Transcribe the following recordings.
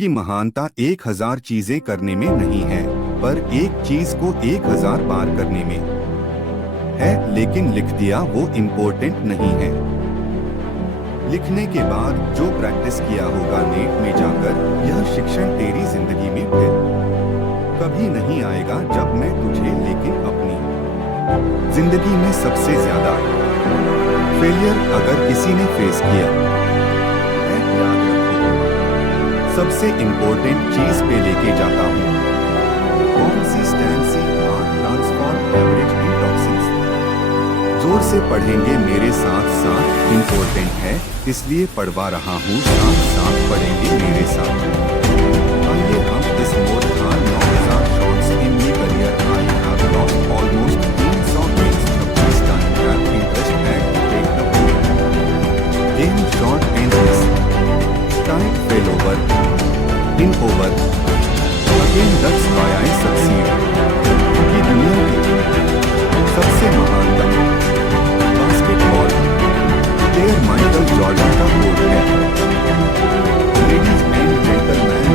कि महानता 1000 चीजें करने में नहीं है, पर एक चीज को 1000 बार करने में है। लेकिन लिख दिया वो इम्पोर्टेंट नहीं है। लिखने के बाद जो प्रैक्टिस किया होगा नेट में जाकर, यह शिक्षण तेरी जिंदगी में फिर कभी नहीं आएगा जब मैं तुझे, लेकिन अपनी जिंदगी में सबसे ज्यादा फेलियर अगर किसी ने फेस किया है, याद रखो सबसे इम्पोर्टेंट चीज पे लेके जाता हूँ। Consistency transform average in toxins. जोर से पढ़ेंगे मेरे साथ साथ, इम्पोर्टेंट है इसलिए पढ़वा रहा हूँ, साथ साथ पढ़ेंगे मेरे साथ। आइए हम इस मोड का 9000 shots in my career I have lost almost 300 games 26 time have interest at break the game shot and miss time fail over and over again that's why I succeed. ये दुनिया की सबसे महानतम बास्केटबॉल प्लेयर माइकल जॉर्डन का quote है। Ladies and gentleman,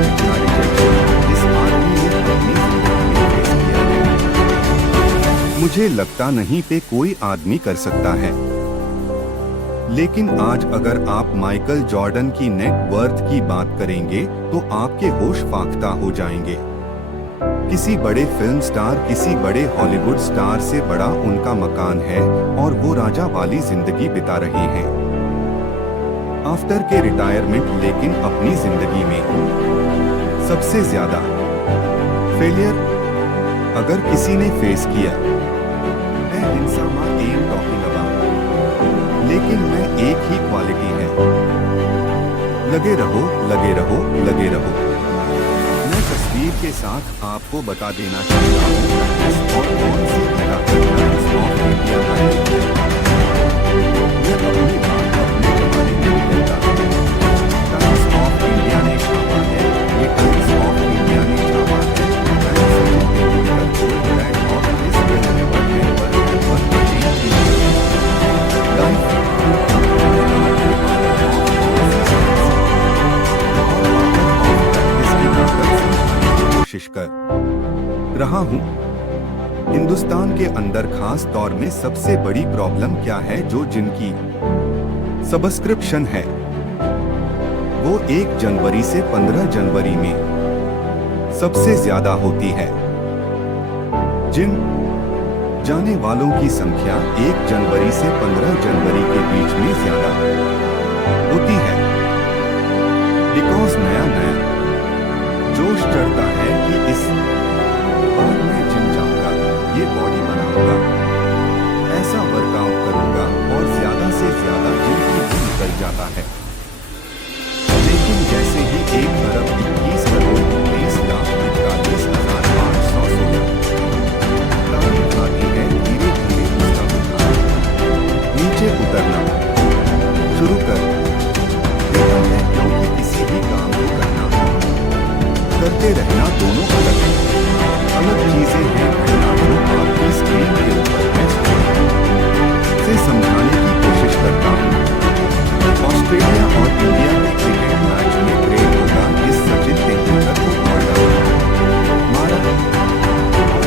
इस आदमी ने अपनी जिंदगी में फेस किया है। मुझे लगता नहीं पे कोई आदमी कर सकता है। लेकिन आज अगर आप माइकल जॉर्डन की नेट वर्थ की बात करेंगे तो आपके होश फाख्ता हो जाएंगे। किसी बड़े फिल्म स्टार, किसी बड़े हॉलीवुड स्टार से बड़ा उनका मकान है और वो राजा वाली जिंदगी बिता रहे हैं आफ्टर के रिटायरमेंट। लेकिन अपनी जिंदगी में सबसे ज्यादा फेलियर अगर किसी ने फेस किया है, इंसामा एम टॉकिंग अबाउट, लेकिन मैं एक ही क्वालिटी है, लगे रहो लगे रहो लगे रहो। मैं तस्वीर के साथ आपको बता देना चाहता हूँ और कौन सी टाइम्स ऑफ इंडिया का है। मैं अपनी बात अपने जमाने में नहीं करता। टाइम्स ऑफ इंडिया ने छापा है, ये टाइम्स ऑफ इंडिया ने छापा है। कोशिश कर रहा हूं। हिंदुस्तान के अंदर खास तौर में सबसे बड़ी प्रॉब्लम क्या है, जो जिनकी सब्सक्रिप्शन है वो 1 जनवरी से 15 जनवरी में सबसे ज्यादा होती है। जिम जाने वालों की संख्या 1 जनवरी से 15 जनवरी के बीच में ज्यादा होती है। बिकॉज नया नया जोश चढ़ता है कि इस बार मैं जिम जाऊंगा, ये बॉडी बनाऊंगा, ऐसा वर्कआउट करूंगा और ज्यादा से ज्यादा जिम की भी निकल जाता है। लेकिन जैसे ही 1,21,19,41,516 तारीख आती है, धीरे धीरे उसका बुखार नीचे उतरना शुरू कर देता है। क्योंकि किसी भी काम को करना करते रहना दोनों अलग चीजें हैं। घटना को आपकी स्क्रीन के ऊपर से समझाने की कोशिश करता हूँ। ऑस्ट्रेलिया और इंडिया के क्रिकेट मैच में ट्रेड होगा इस सचिन तेंदुलकर को मारा और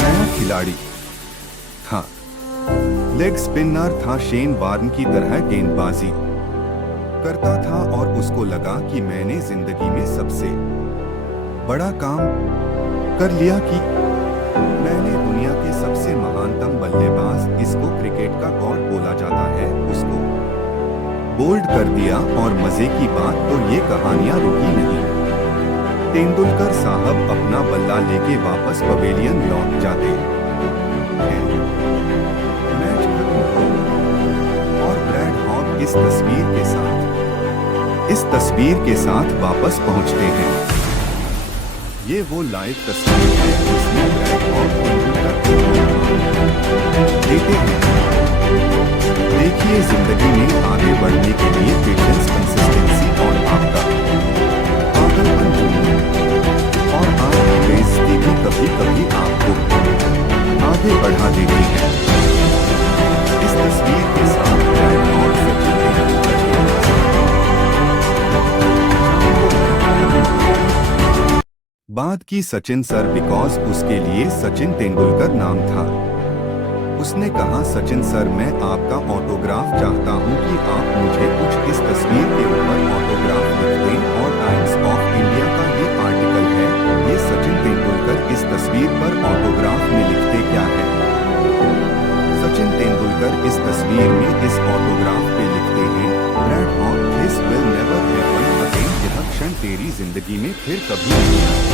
नया खिलाड़ी था। लेग स्पिनर था, शेन वार्न की तरह गेंदबाजी करता था और उसको लगा कि मैंने जिंदगी में सबसे बड़ा काम कर लिया, कि मैंने दुनिया के सबसे महानतम बल्लेबाज, इसको क्रिकेट का गॉड बोला जाता है, उसको बोल्ड कर दिया। और मजे की बात तो ये कहानियां रुकी नहीं। तेंदुलकर साहब अपना बल्ला लेके वापस पवेलियन लौट जाते हैं। मैच खत्म हो और ब्रैड हॉग इस तस्वीर के साथ वापस पहुंचते हैं। ये वो लाइव तस्वीर है जिसमें ब्रैड हॉग देते हैं। देखिए, जिंदगी में आगे बढ़ने के लिए पेशेंस, कंसिस्टेंसी और आपका पागलपन जुनून और आपकी बेइज्जती भी कभी कभी आपको आगे बढ़ा देती है। इस तस्वीर के साथ ब्रैड हॉग सचिन तेंदुलकर बात की सचिन सर बिकॉज उसके लिए सचिन तेंदुलकर नाम था। उसने कहा सचिन सर मैं आपका ऑटोग्राफ चाहता हूं कि आप मुझे कुछ इस तस्वीर के ऊपर ऑटोग्राफ लिख दें और टाइम्स ऑफ इंडिया का ये आर्टिकल है, ये सचिन तेंदुलकर इस तस्वीर पर ऑटोग्राफ में लिखते क्या है। सचिन तेंदुलकर इस तस्वीर में इस ऑटोग्राफ पे लिखते हैं Brad Hogg this will never happen again, यह क्षण तेरी जिंदगी में फिर कभी नहीं आएगा।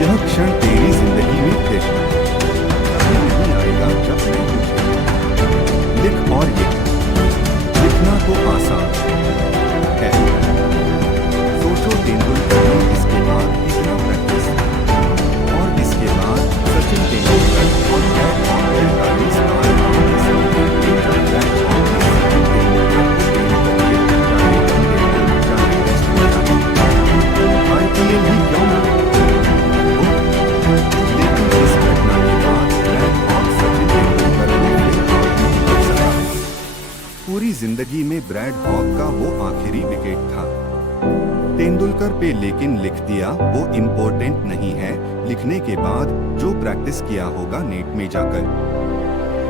यह क्षण तेरी जिंदगी में फिर कभी नहीं आएगा जब मैं तुझे लिख और ये लिखना तो आसान है। सोचो तेंदुलकर ने इसके बाद कितना प्रैक्टिस और इसके बाद सचिन तेंदुलकर और ब्रैड हॉक 45 साल आमने सामने एक ब्रैड हॉक ने सचिन तेंदुलकर को IPL ही क्यों ना हो, लेकिन इस घटना के बाद ब्रैड हॉक सचिन तेंदुलकर को फिर आउट नहीं कर सका। पूरी जिंदगी में ब्रैड हॉक का वो आखिरी विकेट था तेंदुलकर पे, लेकिन लिख दिया वो इम्पोर्टेंट नहीं है। लिखने के बाद जो प्रैक्टिस किया होगा नेट में जाकर,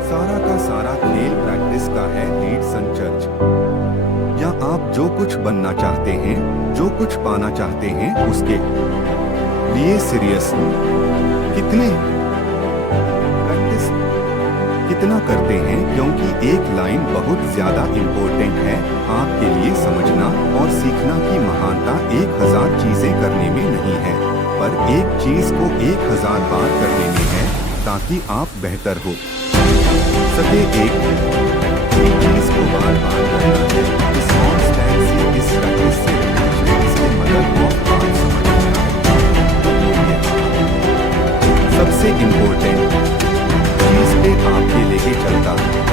सारा का सारा खेल प्रैक्टिस का है। लीडसन चर्च या आप जो कुछ बनना चाहते हैं, जो कुछ पाना चाहते हैं, उसके लिए सीरियस कितने प्रैक्टिस कितना करते हैं, क्योंकि एक लाइन बहुत ज्यादा इम्पोर्टेंट है आपके लिए समझना और सीखना कि महानता 1000 चीजें करने में नहीं है, पर एक चीज को 1000 बार करने में है ताकि आप बेहतर हो सके। एक चीज को बार बार करना है। इस कॉन्स्टेंसी, इस प्रैक्टिस से इसके मदद ऑफ बात समझना सबसे इम्पोर्टेंट चीज पे आपके लेके चलता है।